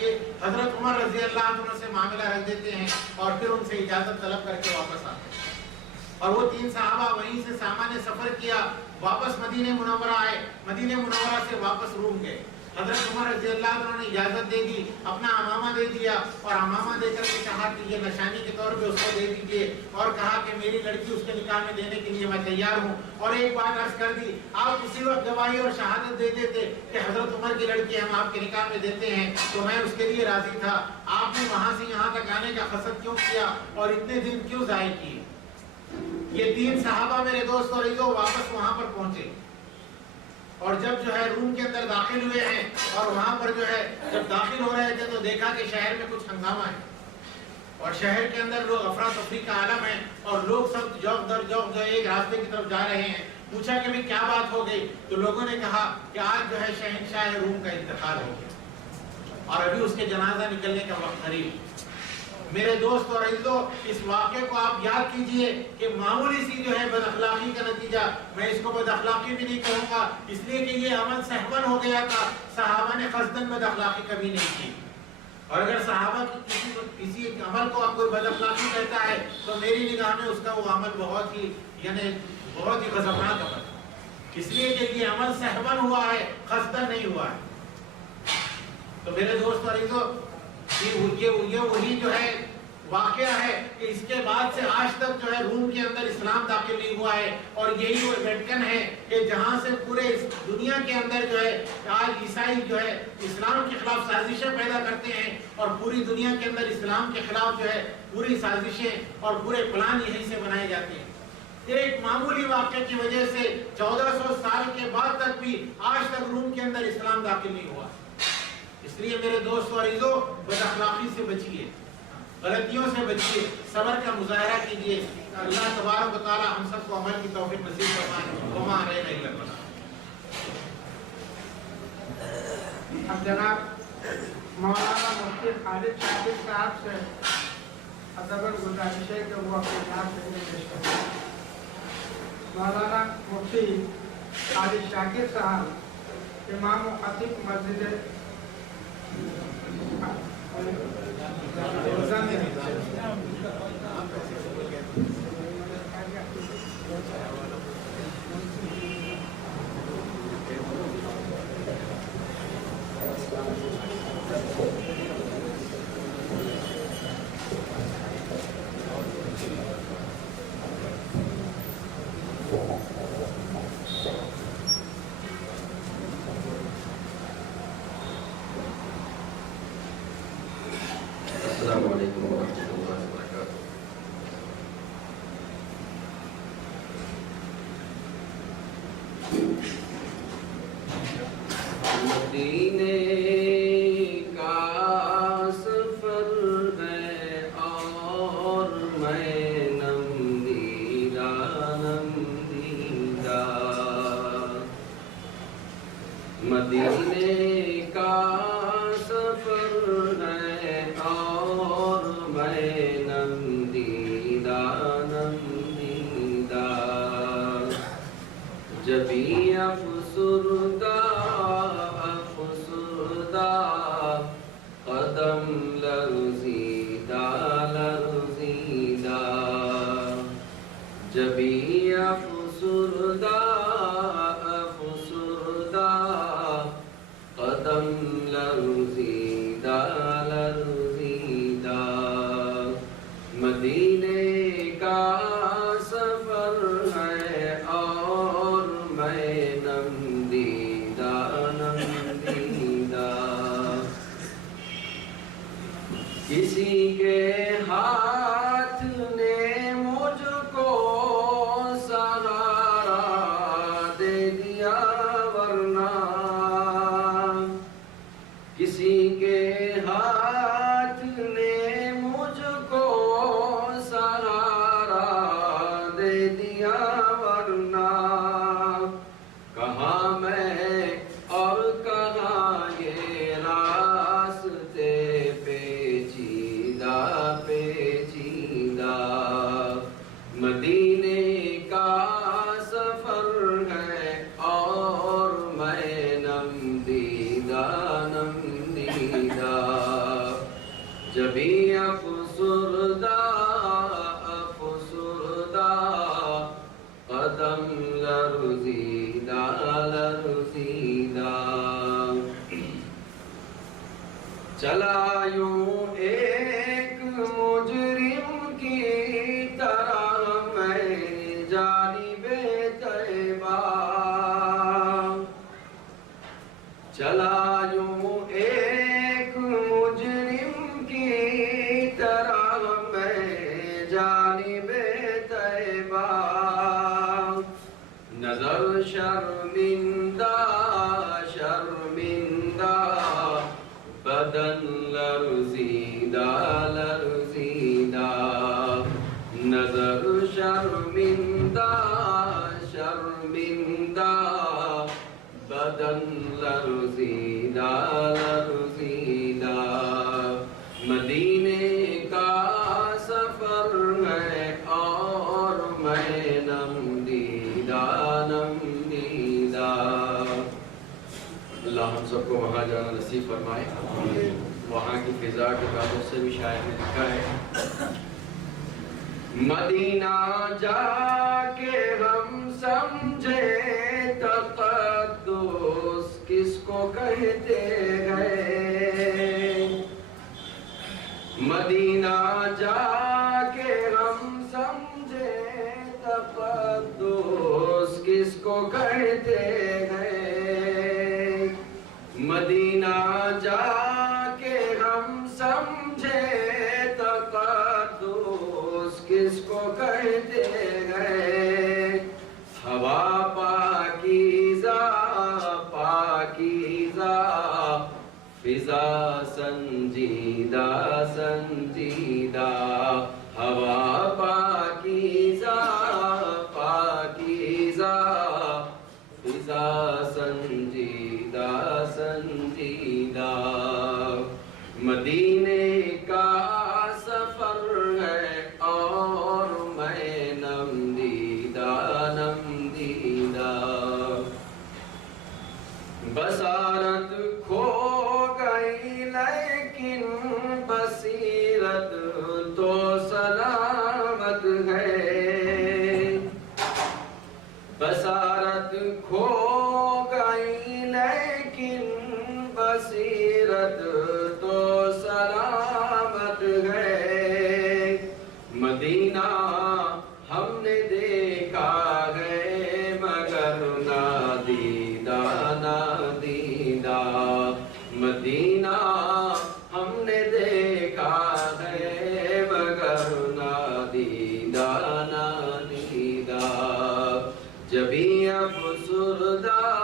کے حضرت عمر رضی اللہ عنہ سے معاملہ رکھ دیتے ہیں اور پھر ان سے اجازت طلب کر کے واپس آتے ہیں. اور وہ 3 صحابہ وہیں سے سامان سفر کیا، واپس مدینہ منورہ آئے، مدینہ منورہ سے واپس روم گئے. حضرت عمر رضی اللہ عنہ نے اجازت دے دی، اپنا امامہ دے دیا اور امامہ دے کر کے کہا کہ یہ نشانی کے طور پہ اس کو دے دیجئے، اور کہا کہ میری لڑکی اس کے نکاح میں دینے کے لیے میں تیار ہوں. اور ایک بات عرض کر دی، آپ اسی وقت گواہی اور شہادت دے دیتے کہ حضرت عمر کی لڑکی ہم آپ کے نکاح میں دیتے ہیں تو میں اس کے لیے راضی تھا. آپ نے وہاں سے یہاں تک آنے کا قصد کیوں کیا اور اتنے دن کیوں ضائع کیے؟ یہ 3 صحابہ میرے دوست اور عزیزو واپس وہاں پر پہنچے اور جب جو ہے روم کے اندر داخل ہوئے ہیں اور وہاں پر جو ہے جب داخل ہو رہے تھے تو دیکھا کہ شہر میں کچھ ہنگامہ ہے اور شہر کے اندر لوگ افراتفری کا عالم ہے اور لوگ سب جوق در جوق جو ایک راستے کی طرف جا رہے ہیں. پوچھا کہ بھی کیا بات ہو گئی تو لوگوں نے کہا کہ آج جو ہے شہنشاہ روم کا انتقال ہو گیا اور ابھی اس کے جنازہ نکلنے کا وقت قریب. میرے دوست اور عزیزو اس واقعے کو آپ یاد کیجئے کہ معمولی سی جو ہے بد اخلاقی کا نتیجہ، میں اس کو بد اخلاقی بھی نہیں کہوں گا اس لیے کہ یہ عمل سہون ہو گیا تھا. صحابہ نے قصداً بد اخلاقی کبھی نہیں کی، اور اگر صحابہ کی کسی عمل کو آپ کوئی بد اخلاقی کہتا ہے تو میری نگاہ میں اس کا وہ عمل بہت ہی غضبناک عمل، اس لیے کہ یہ عمل سہون ہوا ہے، قصداً نہیں ہوا ہے. تو میرے دوست اور عزیزو یہ وہی جو ہے واقعہ ہے کہ اس کے بعد سے آج تک جو ہے روم کے اندر اسلام داخل نہیں ہوا ہے. اور یہی وہ ویٹیکن ہے کہ جہاں سے پورے دنیا کے اندر جو ہے آج عیسائی جو ہے اسلام کے خلاف سازشیں پیدا کرتے ہیں اور پوری دنیا کے اندر اسلام کے خلاف جو ہے پوری سازشیں اور پورے پلان یہیں سے بنائے جاتے ہیں. ایک معمولی واقعے کی وجہ سے 1400 سال کے بعد تک بھی آج تک روم کے اندر اسلام داخل نہیں ہوا. اس لیے میرے دوست اور عزیزو بد اخلاقی سے بچیے، غلطیوں سے بچیے، صبر کا مظاہرہ کیجیے. اللہ تبارک و تعالی ہم سب کو عمل کی توفیق نصیب فرمائے. وما علینا الا البلاغ. اب جناب مولانا مفتی خالد شاکر صاحب سے ادب گزارش ہے کہ وہ اپنے نام سے پیش کریں. مولانا مفتی خالد شاکر صاحب امام و خطیب مسجد السلام علیکم ورحمۃ اللہ وبرکاتہ. مدینے کا سفر ہے اور میں نم دیدہ مدینے کا سفر ہے اور میں نم دیدہ جبھی افسردہ قدم لرزیدہ جبھی افسردہ قدم لرزیدہ مدینے کا سفر ہے اور میں نم دیدہ کسی کے ہاتھ نے مجھ کو سہارا دے دیا ورنہ کسی کے ہاتھ نے مجھ کو سہارا دے دیا ورنہ کہاں میں اور کہاں یہ راستے پیچیدہ مدینے کا سفر ہے اور میں نم دیدہ جبھی افسردہ افسردہ قدم لرزیدہ لرزیدہ چلا یوں ایک مجرم کی طرح میں جانب طیبہ چلا یوں ایک مجرم کی طرح میں جانب طیبہ نظر شرمندہ شرمندہ بدن لرزیدہ لرزیدہ نظر شرمندہ شرمندہ بدن لرزیدہ لرزیدہ مدینے کا سفر ہے اور میں نم دیدہ نم دیدہ اللہ ہم سب کو وہاں جانا نصیب فرمائے وہاں کی فضا کے باتوں سے بھی شاعر نے لکھا ہے مدینہ جا کے ہم سمجھے تقدس کس کو کہتے ہیں مدینہ جا کے ہم سمجھے تقدس کس کو کہتے ہیں مدینہ جا کے ہم سمجھے تقدس کس کو کہتے ہیں ہوا پاکیزہ پاکیزہ فضا سنجیدہ سنجیدہ ہوا پاکیزہ پاکیزہ فضا سنجیدہ سنجیدہ مدینے کا سفر ہے اور میں نم دیدہ نم دیدہ بصارت کھو گئی لیکن بصیرت تو سلامت ہے بصارت کھو گئی لیکن بصیرت تو سلامت ہے مدینہ ہم نے دیکھا ہے مگر نادیدہ نادیدہ مدینہ ہم نے دیکھا ہے مگر نادیدہ نادیدہ جبھی افسردہ